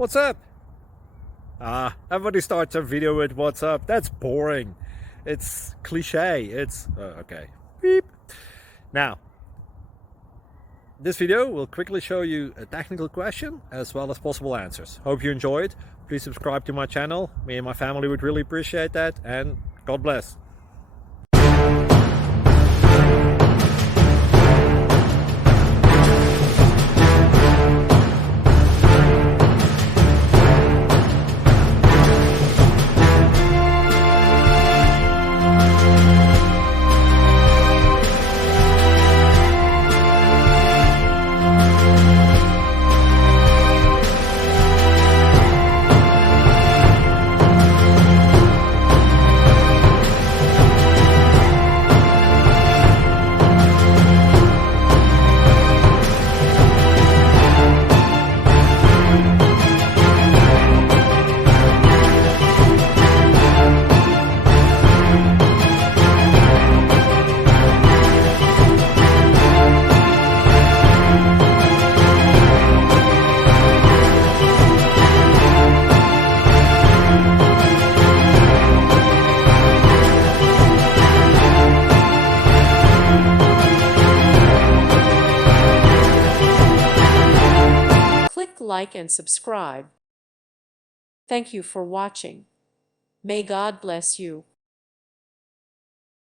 What's up? Everybody starts a video with what's up. That's boring. It's cliche. It's okay. Beep. Now, this video will quickly show you a technical question as well as possible answers. Hope you enjoyed. Please subscribe to my channel. Me and my family would really appreciate that, and God bless. Like and subscribe. Thank you for watching. May God bless you.